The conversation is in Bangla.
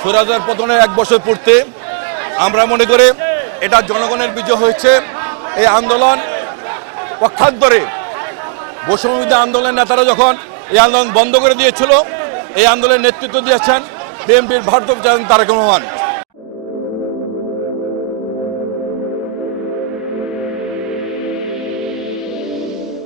স্বৈরাচার পতনের 1 বছর পূর্তি আমরা মনে করি এটা জনগণের বিজয় হয়েছে। এই আন্দোলন পক্ষান্তরে বৈষম্যবিরোধী আন্দোলনের নেতারা যখন এই আন্দোলন বন্ধ করে দিয়েছিল, এই আন্দোলনের নেতৃত্ব দিয়েছেন বিএনপির ভারপ্রাপ্ত চেয়ারম্যান তারেক রহমান।